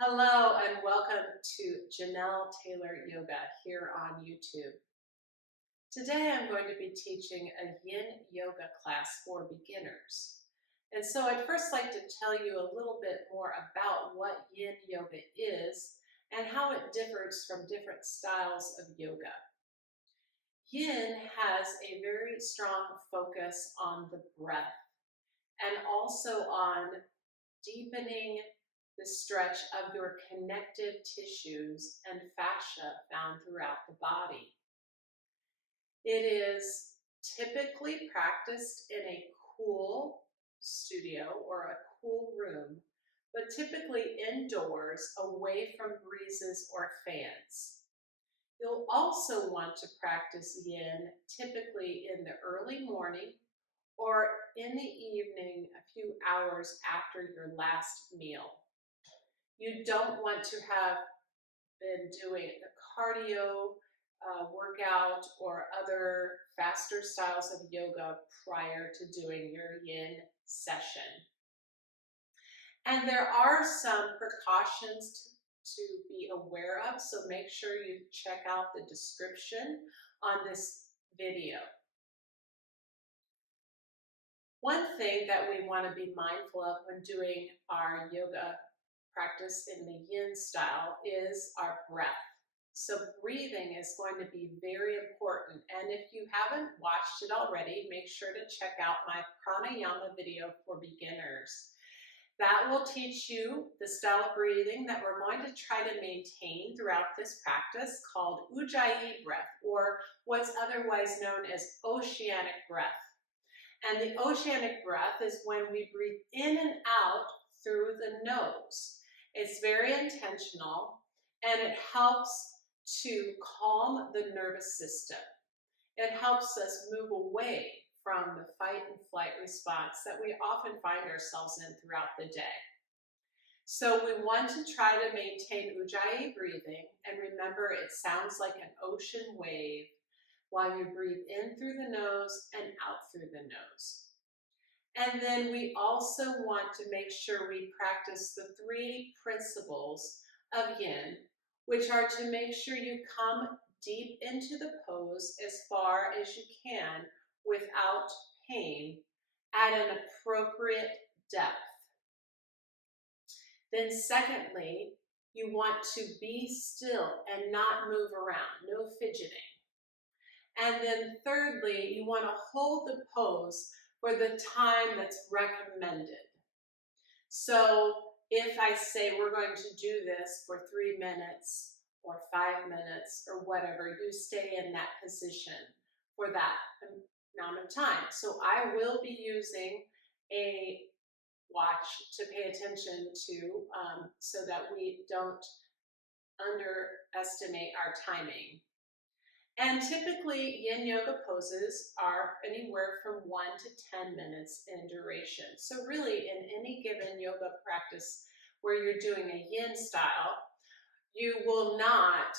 Hello and welcome to Janelle Taylor Yoga here on YouTube. Today I'm going to be teaching a Yin Yoga class for beginners. And so I'd first like to tell you a little bit more about what Yin Yoga is and how it differs from different styles of yoga. Yin has a very strong focus on the breath and also on deepening the stretch of your connective tissues and fascia found throughout the body. It is typically practiced in a cool studio or a cool room, but typically indoors away from breezes or fans. You'll also want to practice Yin typically in the early morning or in the evening a few hours after your last meal. You don't want to have been doing the cardio workout or other faster styles of yoga prior to doing your Yin session. And there are some precautions to be aware of, so make sure you check out the description on this video. One thing that we want to be mindful of when doing our yoga practice in the Yin style is our breath. So breathing is going to be very important. And if you haven't watched it already, make sure to check out my pranayama video for beginners. That will teach you the style of breathing that we're going to try to maintain throughout this practice called Ujjayi breath, or what's otherwise known as oceanic breath. And the oceanic breath is when we breathe in and out through the nose. It's very intentional and it helps to calm the nervous system. It helps us move away from the fight and flight response that we often find ourselves in throughout the day. So we want to try to maintain Ujjayi breathing, and remember it sounds like an ocean wave while you breathe in through the nose and out through the nose. And then we also want to make sure we practice the three principles of Yin, which are to make sure you come deep into the pose as far as you can without pain at an appropriate depth. Then secondly, you want to be still and not move around, no fidgeting. And then thirdly, you want to hold the pose for the time that's recommended. So if I say we're going to do this for 3 minutes or 5 minutes or whatever, you stay in that position for that amount of time. So I will be using a watch to pay attention to so that we don't underestimate our timing. And typically, Yin Yoga poses are anywhere from 1 to 10 minutes in duration. So really, in any given yoga practice where you're doing a Yin style, you will not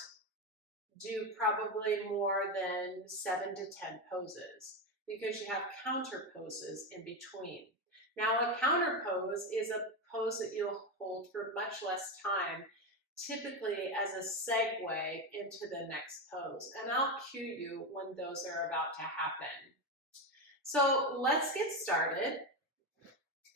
do probably more than 7 to 10 poses because you have counter poses in between. Now, a counter pose is a pose that you'll hold for much less time, typically as a segue into the next pose. And I'll cue you when those are about to happen. So let's get started.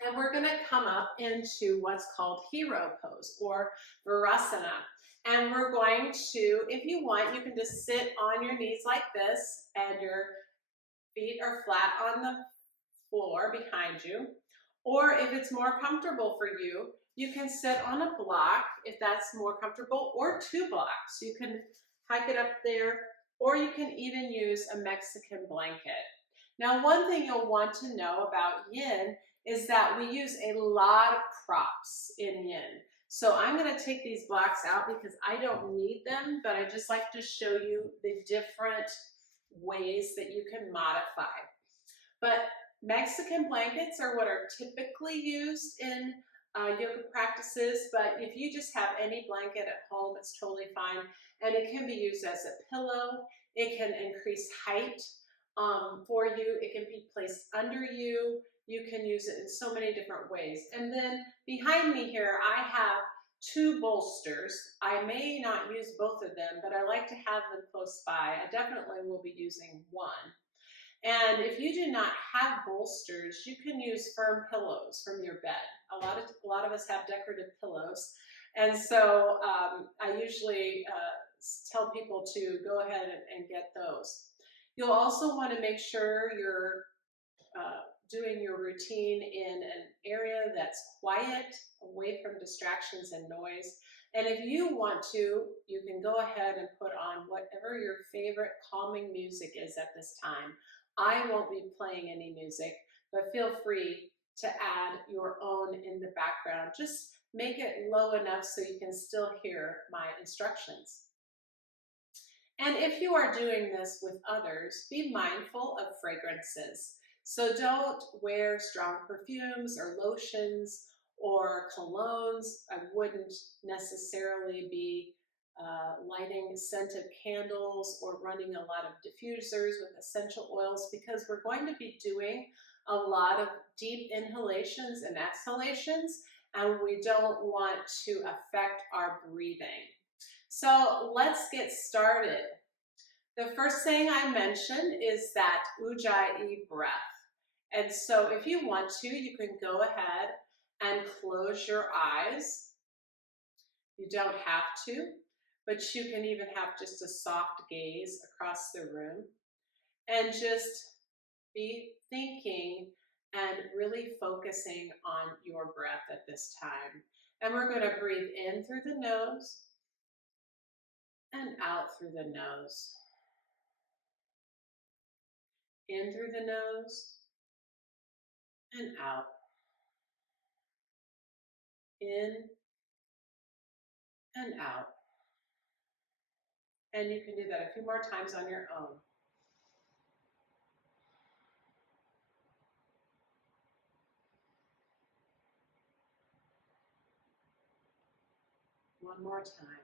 And we're going to come up into what's called hero pose or Virasana. And we're going to, if you want, you can just sit on your knees like this and your feet are flat on the floor behind you. Or if it's more comfortable for you, you can sit on a block if that's more comfortable, or 2 blocks. You can hike it up there, or you can even use a Mexican blanket. Now, one thing you'll want to know about Yin is that we use a lot of props in Yin. So I'm going to take these blocks out because I don't need them, but I just like to show you the different ways that you can modify. But Mexican blankets are what are typically used in yoga practices, but if you just have any blanket at home, it's totally fine. And it can be used as a pillow. It can increase height for you. It can be placed under you. You can use it in so many different ways. And then behind me here, I have 2 bolsters. I may not use both of them, but I like to have them close by. I definitely will be using one. And if you do not have bolsters, you can use firm pillows from your bed. A lot of us have decorative pillows. And so I usually tell people to go ahead and get those. You'll also want to make sure you're doing your routine in an area that's quiet, away from distractions and noise. And if you want to, you can go ahead and put on whatever your favorite calming music is at this time. I won't be playing any music, but feel free to add your own in the background. Just make it low enough so you can still hear my instructions. And if you are doing this with others, be mindful of fragrances. So don't wear strong perfumes or lotions or colognes. I wouldn't necessarily be lighting scented candles or running a lot of diffusers with essential oils, because we're going to be doing a lot of deep inhalations and exhalations, and we don't want to affect our breathing. So let's get started. The first thing I mentioned is that Ujjayi breath. And so if you want to, you can go ahead and close your eyes. You don't have to, but you can even have just a soft gaze across the room and just be thinking and really focusing on your breath at this time. And we're going to breathe in through the nose and out through the nose. In through the nose and out. In and out. And you can do that a few more times on your own. One more time.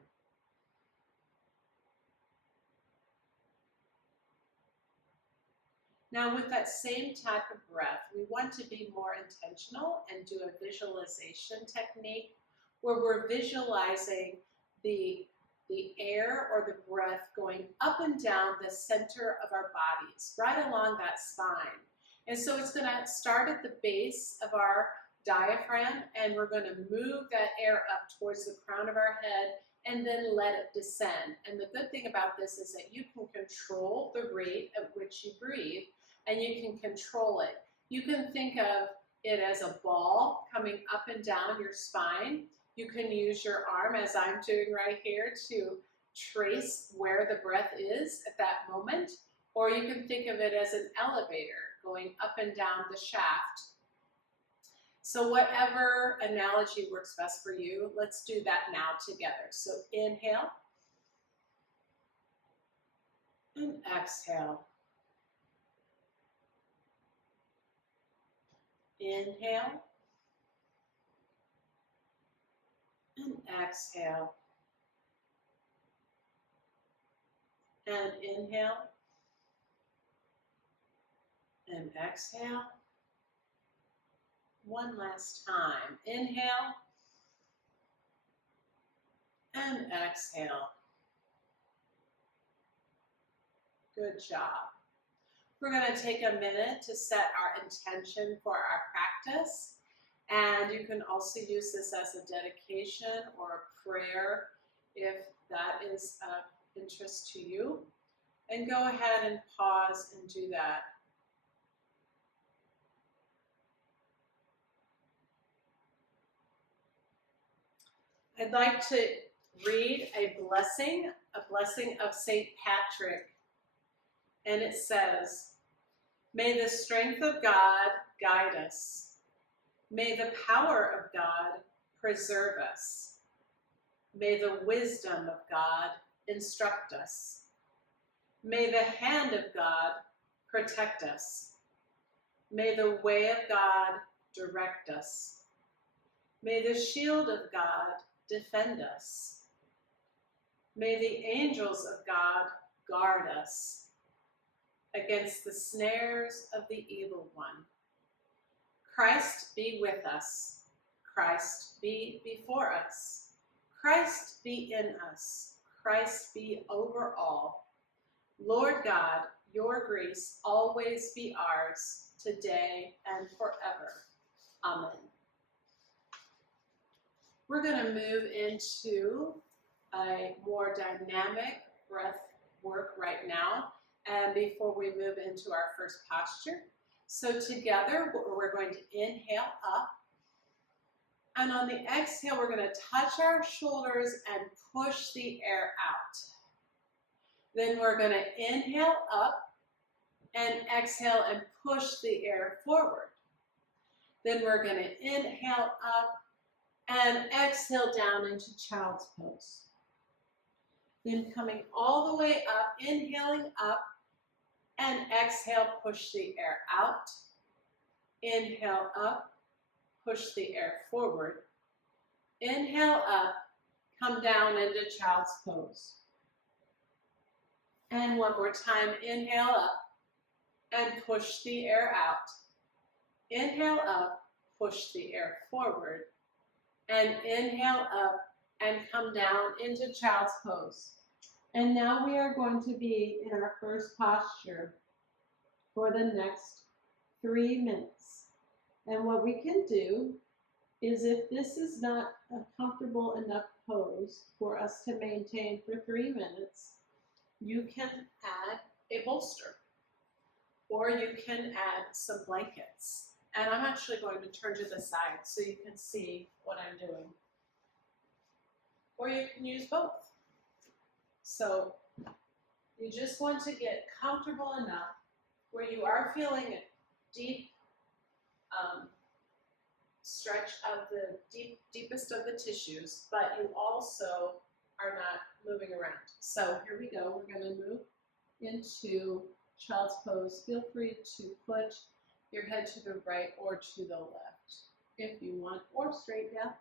Now, with that same type of breath, we want to be more intentional and do a visualization technique where we're visualizing the air or the breath going up and down the center of our bodies, right along that spine. And so it's going to start at the base of our diaphragm, and we're going to move that air up towards the crown of our head and then let it descend. And the good thing about this is that you can control the rate at which you breathe, and you can control it. You can think of it as a ball coming up and down your spine. You can use your arm, as I'm doing right here, to trace where the breath is at that moment, or you can think of it as an elevator going up and down the shaft. So whatever analogy works best for you, let's do that now together. So inhale and exhale. Inhale and exhale. And inhale and exhale. One last time. Inhale and exhale. Good job. We're going to take a minute to set our intention for our practice. And you can also use this as a dedication or a prayer if that is of interest to you. And go ahead and pause and do that. I'd like to read a blessing of St. Patrick. And it says, "May the strength of God guide us. May the power of God preserve us. May the wisdom of God instruct us. May the hand of God protect us. May the way of God direct us. May the shield of God defend us. May the angels of God guard us against the snares of the evil one. Christ be with us. Christ be before us. Christ be in us. Christ be over all. Lord God, your grace always be ours, today and forever. Amen. We're going to move into a more dynamic breath work right now, and before we move into our first posture. So together, we're going to inhale up, and on the exhale, we're going to touch our shoulders and push the air out. Then we're going to inhale up and exhale and push the air forward. Then we're going to inhale up and exhale down into child's pose. Then coming all the way up, inhaling up, and exhale, push the air out. Inhale up, push the air forward. Inhale up, come down into child's pose. And one more time, inhale up and push the air out. Inhale up, push the air forward. And inhale up and come down into child's pose. And now we are going to be in our first posture for the next 3 minutes. And what we can do is, if this is not a comfortable enough pose for us to maintain for 3 minutes, you can add a bolster, or you can add some blankets. And I'm actually going to turn to the side so you can see what I'm doing. Or you can use both. So you just want to get comfortable enough where you are feeling a deep stretch of the deepest of the tissues, but you also are not moving around. So here we go. We're going to move into child's pose. Feel free to put your head to the right or to the left if you want, or straight down.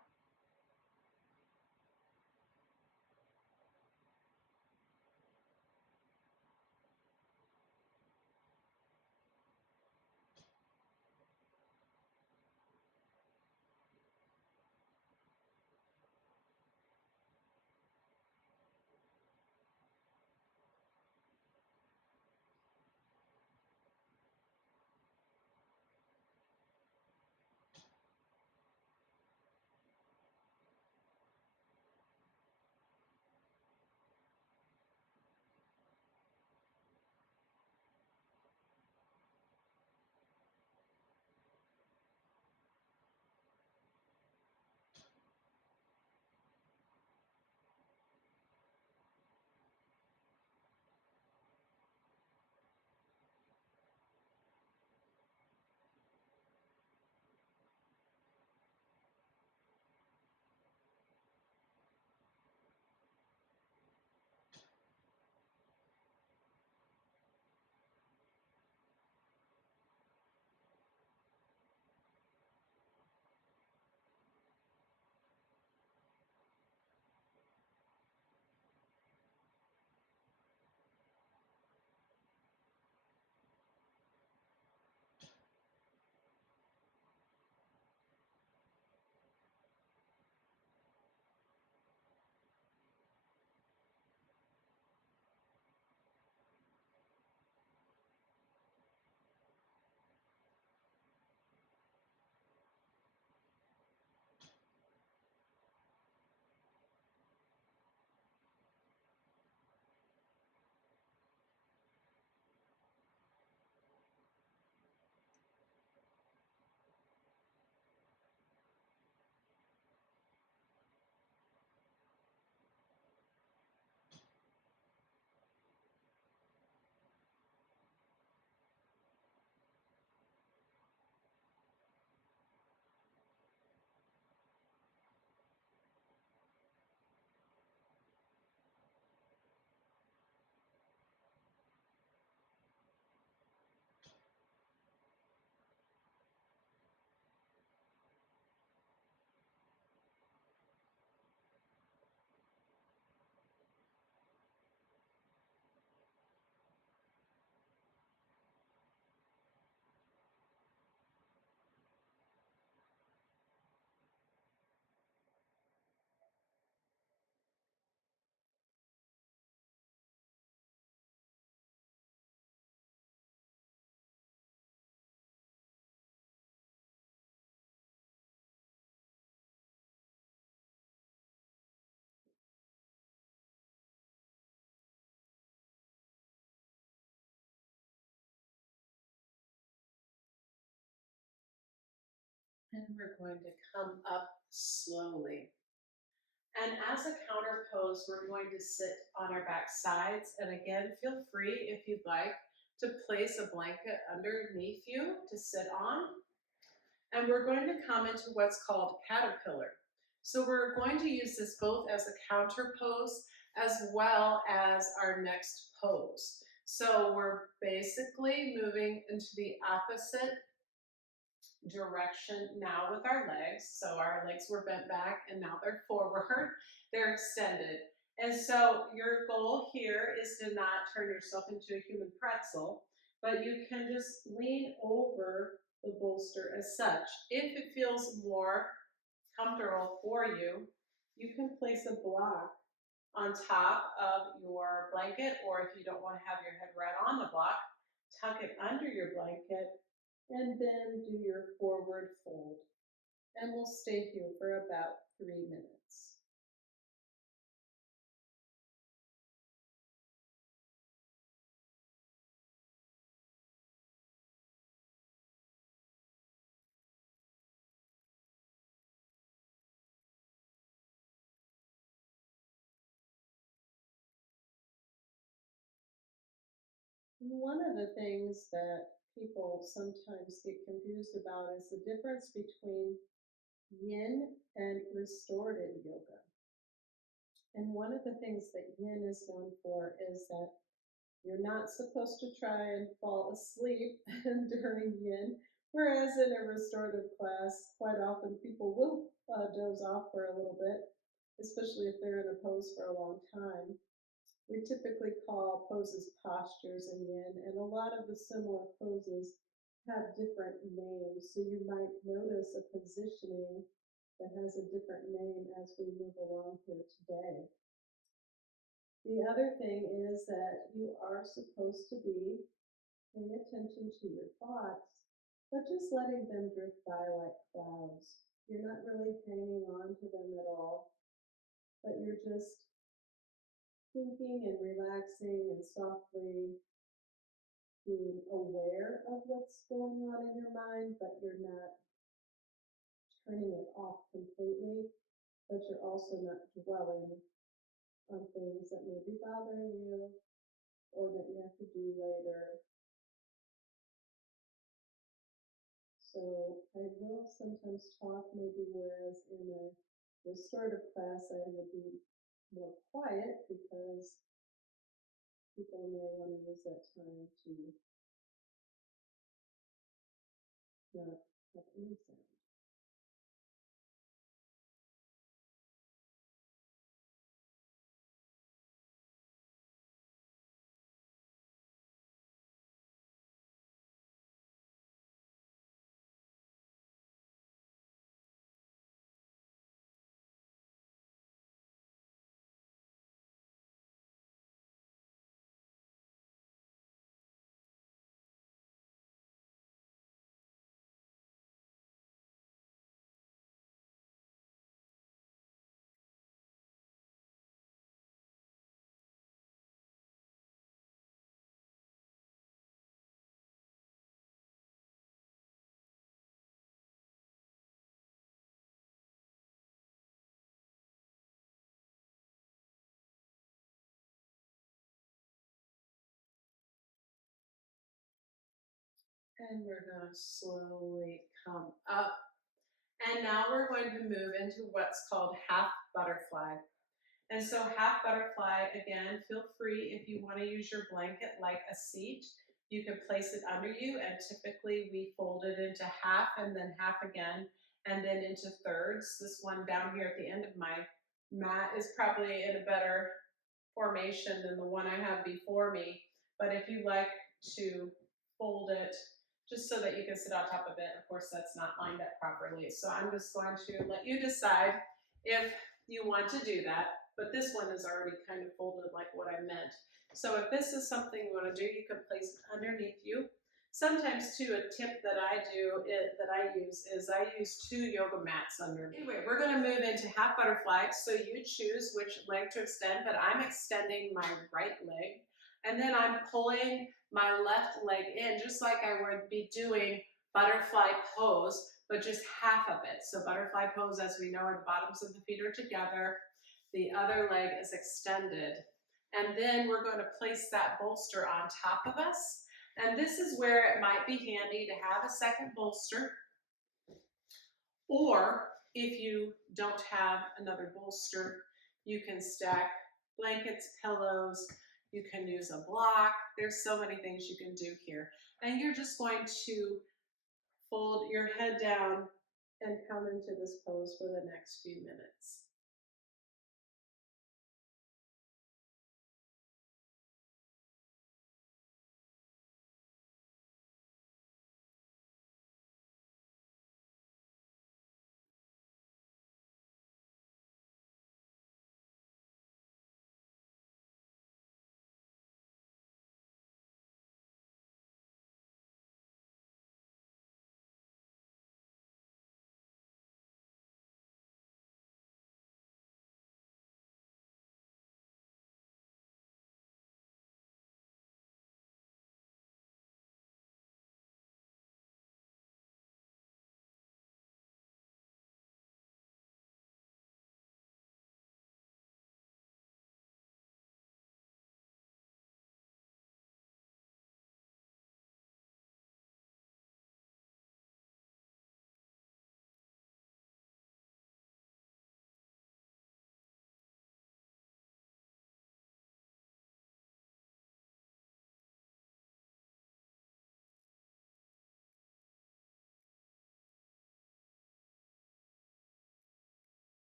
And we're going to come up slowly. And as a counter pose, we're going to sit on our back sides. And again, feel free if you'd like to place a blanket underneath you to sit on. And we're going to come into what's called caterpillar. So we're going to use this both as a counter pose as well as our next pose. So we're basically moving into the opposite direction now with our legs. So our legs were bent back and now they're forward, they're extended. And so your goal here is to not turn yourself into a human pretzel, but you can just lean over the bolster as such. If it feels more comfortable for you, you can place a block on top of your blanket, or if you don't want to have your head right on the block, tuck it under your blanket and then do your forward fold. And we'll stay here for about 3 minutes. One of the things that people sometimes get confused about is the difference between yin and restorative yoga. And one of the things that yin is known for is that you're not supposed to try and fall asleep during yin, whereas in a restorative class, quite often people will doze off for a little bit, especially if they're in a pose for a long time. We typically call poses postures in yin, and a lot of the similar poses have different names. So you might notice a positioning that has a different name as we move along here today. The other thing is that you are supposed to be paying attention to your thoughts, but just letting them drift by like clouds. You're not really hanging on to them at all, but you're just thinking and relaxing and softly being aware of what's going on in your mind, but you're not turning it off completely, but you're also not dwelling on things that may be bothering you or that you have to do later. So I will sometimes talk, maybe whereas in a restorative class I would be more quiet because people may want to use that time to not have any sound. And we're going to slowly come up. And now we're going to move into what's called half butterfly. And so half butterfly, again, feel free if you want to use your blanket like a seat, you can place it under you, and typically we fold it into half and then half again and then into thirds. This one down here at the end of my mat is probably in a better formation than the one I have before me, but if you like to fold it just so that you can sit on top of it, of course that's not lined up properly. So I'm just going to let you decide if you want to do that, but this one is already kind of folded like what I meant. So if this is something you want to do, you can place it underneath you. Sometimes too, a tip that I use is I use 2 yoga mats under me. Anyway, we're going to move into half butterfly. So you choose which leg to extend, but I'm extending my right leg, and then I'm pulling my left leg in, just like I would be doing butterfly pose, but just half of it. So butterfly pose, as we know, are the bottoms of the feet are together, the other leg is extended. And then we're going to place that bolster on top of us. And this is where it might be handy to have a second bolster, or if you don't have another bolster, you can stack blankets, pillows, you can use a block. There's so many things you can do here. And you're just going to fold your head down and come into this pose for the next few minutes.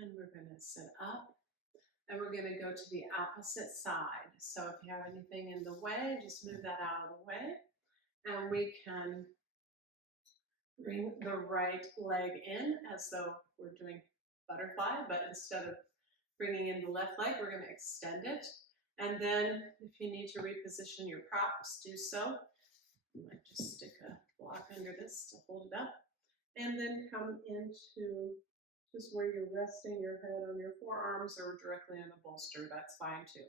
And we're going to sit up and we're going to go to the opposite side. So if you have anything in the way, just move that out of the way. And we can bring the right leg in as though we're doing butterfly, but instead of bringing in the left leg, we're going to extend it. And then if you need to reposition your props, do so. You might just stick a block under this to hold it up. And then come into just where you're resting your head on your forearms or directly on the bolster. That's fine too.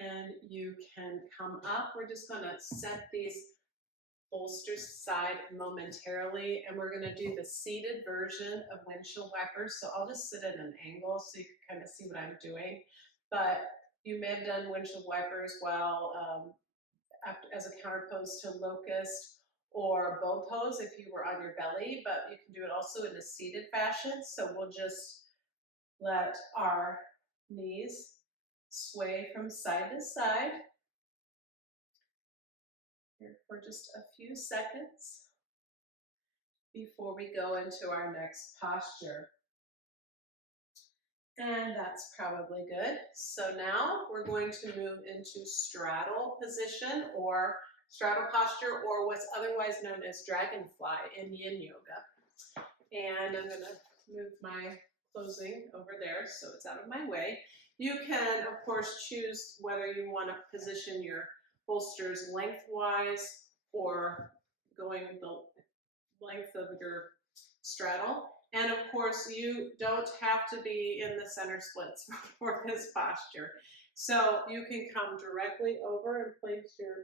And you can come up. We're just going to set these bolsters aside momentarily, and we're going to do the seated version of windshield wipers. So I'll just sit at an angle so you can kind of see what I'm doing. But you may have done windshield wipers while as a counterpose to locust or bow pose if you were on your belly, but you can do it also in a seated fashion. So we'll just let our knees sway from side to side here for just a few seconds before we go into our next posture. And that's probably good. So now we're going to move into straddle position or straddle posture, or what's otherwise known as dragonfly in Yin Yoga. And I'm going to move my closing over there so it's out of my way. You can, of course, choose whether you want to position your bolsters lengthwise or going the length of your straddle. And of course, you don't have to be in the center splits for this posture. So you can come directly over and place your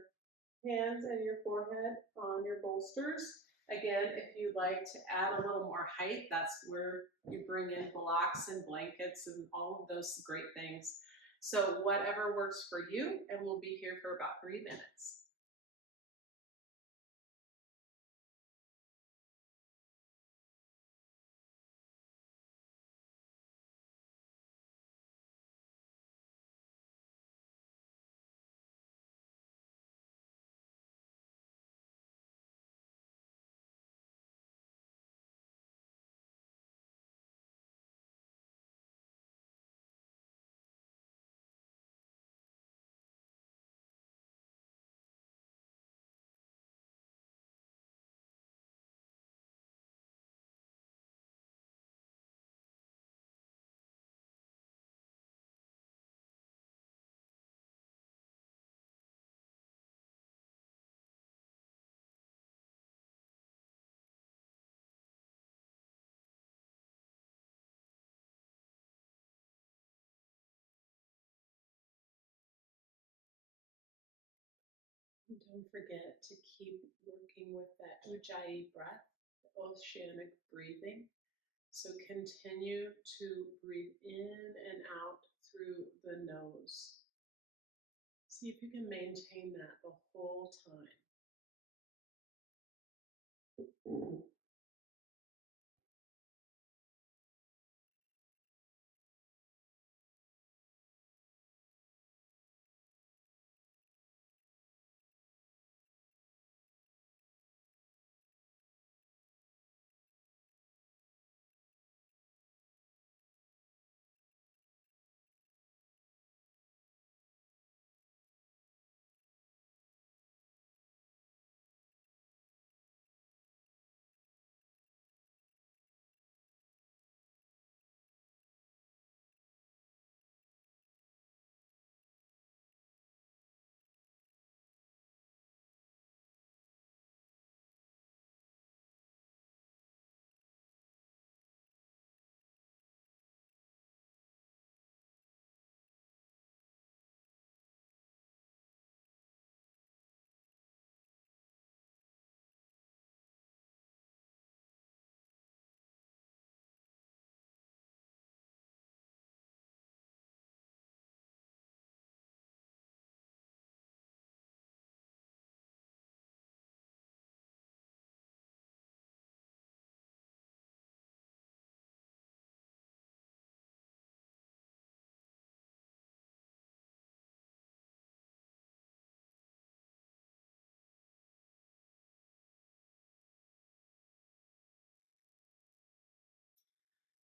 hands and your forehead on your bolsters. Again, if you like to add a little more height, that's where you bring in blocks and blankets and all of those great things. So whatever works for you, and we'll be here for about 3 minutes. And don't forget to keep working with that Ujjayi breath, the oceanic breathing. So continue to breathe in and out through the nose. See if you can maintain that the whole time.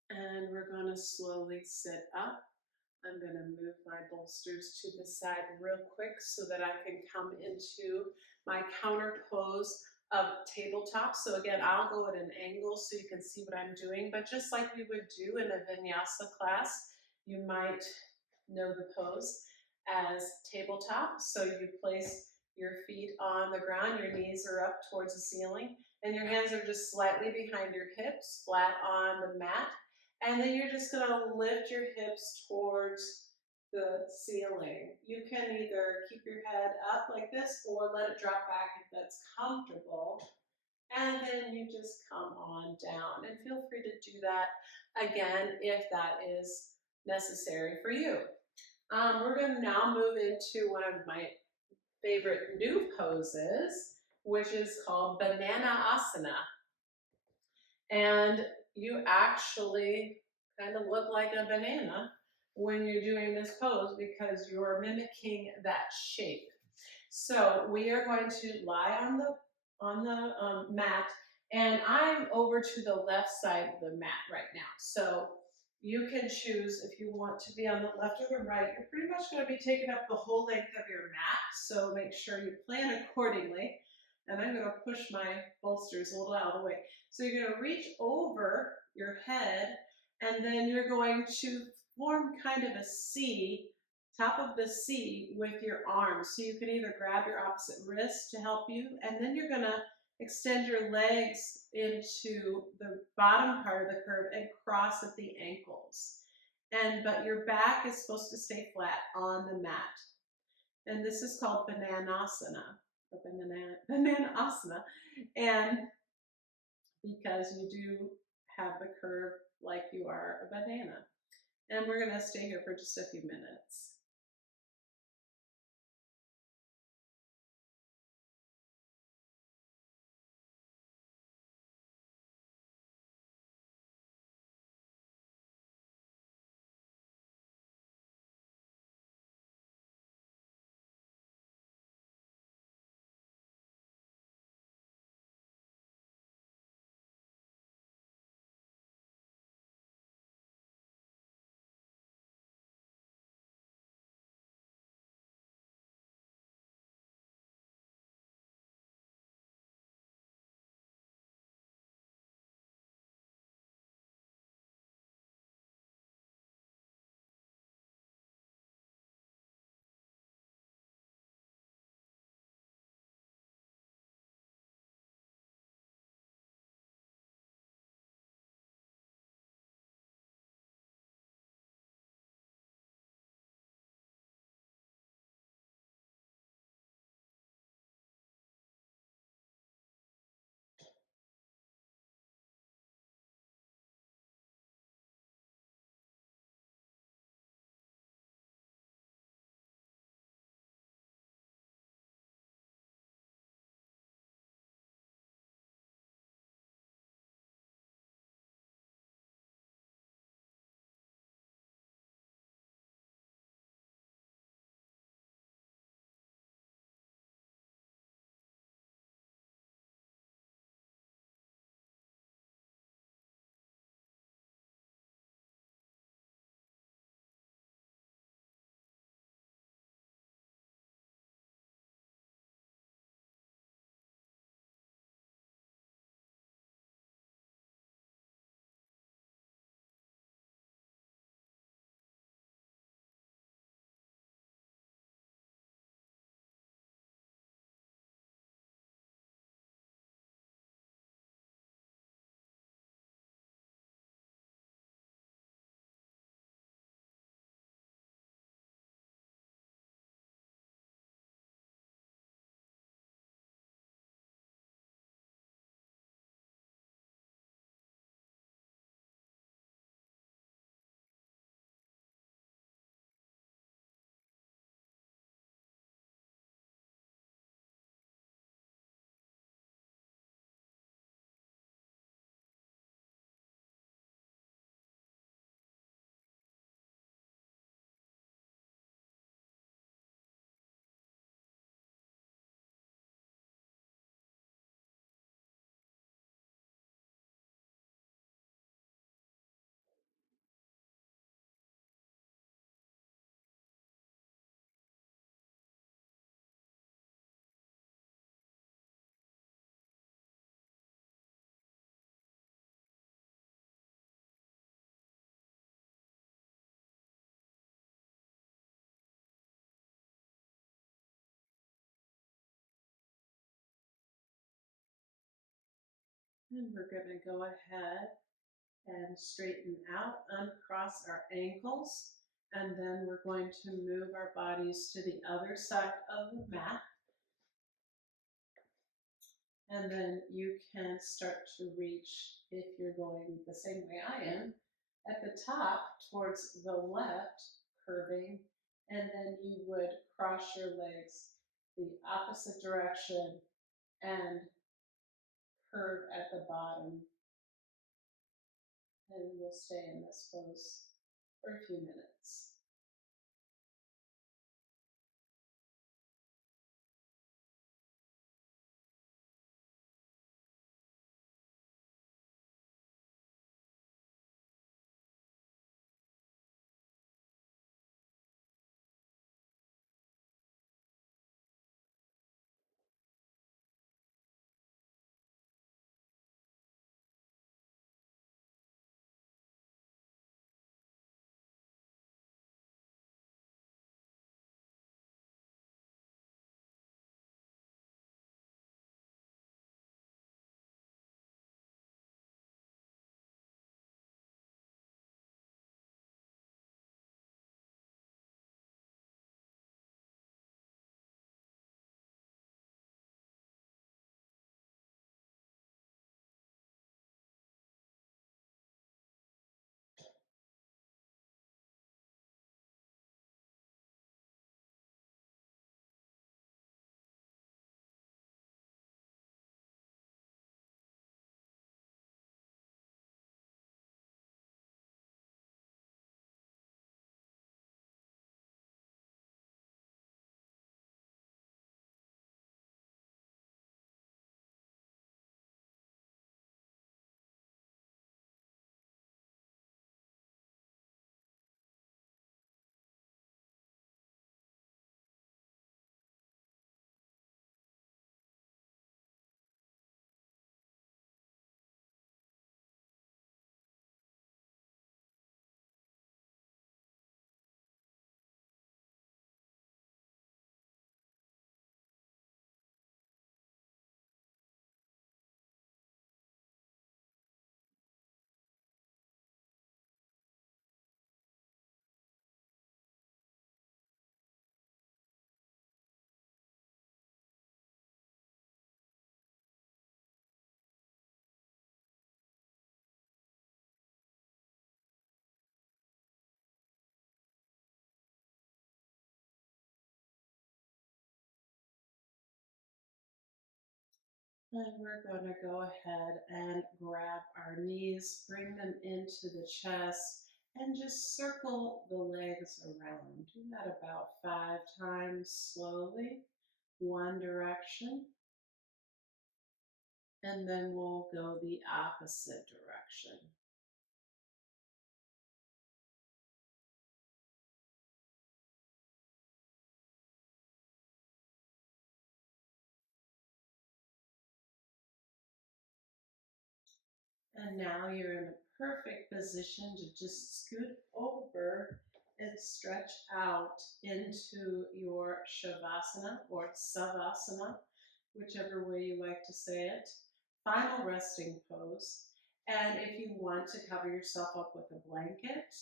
And we're going to slowly sit up. I'm going to move my bolsters to the side real quick so that I can come into my counter pose of tabletop. So again, I'll go at an angle so you can see what I'm doing, but just like we would do in a vinyasa class, you might know the pose as tabletop. So you place your feet on the ground, your knees are up towards the ceiling, and your hands are just slightly behind your hips, flat on the mat. And then you're just going to lift your hips towards the ceiling. You can either keep your head up like this or let it drop back if that's comfortable. And then you just come on down, and feel free to do that again if that is necessary for you. We're going to now move into one of my favorite new poses, which is called Banana Asana. And you actually kind of look like a banana when you're doing this pose because you're mimicking that shape. So we are going to lie on the mat, and I'm over to the left side of the mat right now. So you can choose if you want to be on the left or the right. You're pretty much going to be taking up the whole length of your mat, so make sure you plan accordingly. And I'm going to push my bolsters a little out of the way. So you're going to reach over your head, and then you're going to form kind of a C, top of the C with your arms. So you can either grab your opposite wrist to help you, and then you're going to extend your legs into the bottom part of the curve and cross at the ankles. But your back is supposed to stay flat on the mat. And this is called Bananasana, or Bananasana. And because you do have the curve like you are a banana. And we're going to stay here for just a few minutes. And we're going to go ahead and straighten out, uncross our ankles. And then we're going to move our bodies to the other side of the mat. And then you can start to reach, if you're going the same way I am, at the top towards the left, curving, and then you would cross your legs the opposite direction and curve at the bottom. And we'll stay in this pose for a few minutes. And we're going to go ahead and grab our knees, bring them into the chest, and just circle the legs around. Do that about 5 times slowly, one direction, and then we'll go the opposite direction. And now you're in a perfect position to just scoot over and stretch out into your Shavasana or Savasana, whichever way you like to say it. Final resting pose. And if you want to cover yourself up with a blanket,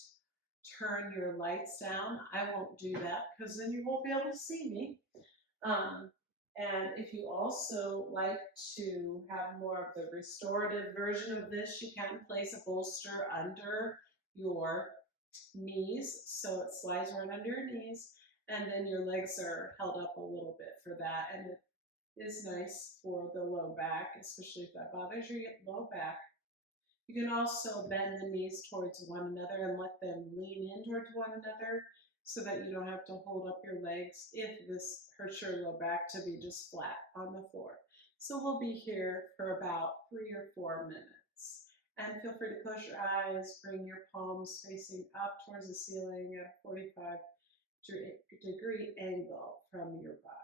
turn your lights down. I won't do that because then you won't be able to see me. Um, and if you also like to have more of the restorative version of this, you can place a bolster under your knees. So it slides right under your knees. And then your legs are held up a little bit for that. And it is nice for the low back, especially if that bothers your low back. You can also bend the knees towards one another and let them lean in towards one another so that you don't have to hold up your legs if this hurts your low back to be just flat on the floor. So we'll be here for about 3 or 4 minutes. And feel free to close your eyes, bring your palms facing up towards the ceiling at a 45-degree angle from your body.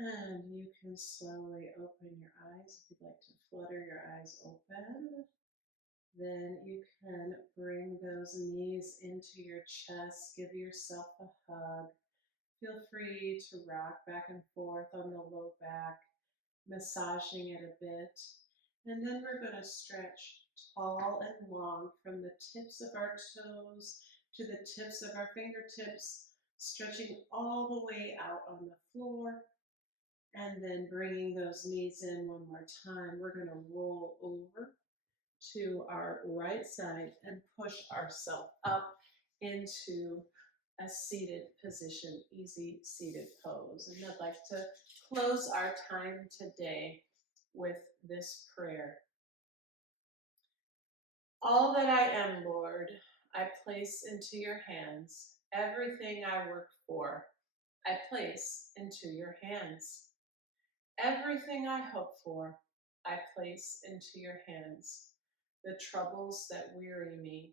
And you can slowly open your eyes if you'd like to flutter your eyes open. Then you can bring those knees into your chest. Give yourself a hug. Feel free to rock back and forth on the low back, massaging it a bit. And then we're going to stretch tall and long from the tips of our toes to the tips of our fingertips, stretching all the way out on the floor. And then bringing those knees in one more time. We're going to roll over to our right side and push ourselves up into a seated position, easy seated pose. And I'd like to close our time today with this prayer. All that I am, Lord, I place into your hands. Everything I work for, I place into your hands. Everything I hope for, I place into your hands. The troubles that weary me,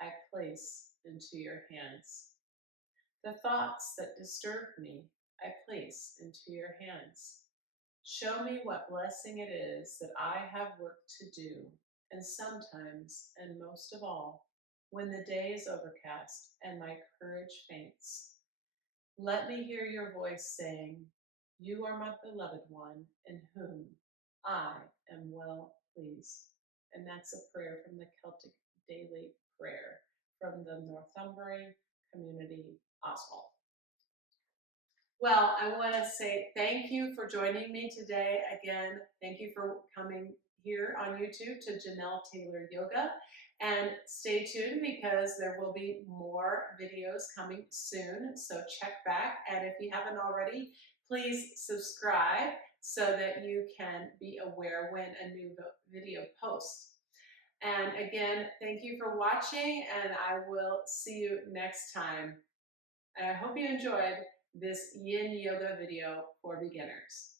I place into your hands. The thoughts that disturb me, I place into your hands. Show me what blessing it is that I have work to do, and sometimes, and most of all, when the day is overcast and my courage faints. Let me hear your voice saying, you are my beloved one, in whom I am well pleased. And that's a prayer from the Celtic Daily Prayer from the Northumberland Community Oswald. Well, I want to say thank you for joining me today. Again, thank you for coming here on YouTube to Janelle Taylor Yoga. And stay tuned because there will be more videos coming soon. So check back. And if you haven't already, please subscribe so that you can be aware when a new video posts. And again, thank you for watching, and I will see you next time. And I hope you enjoyed this Yin Yoga video for beginners.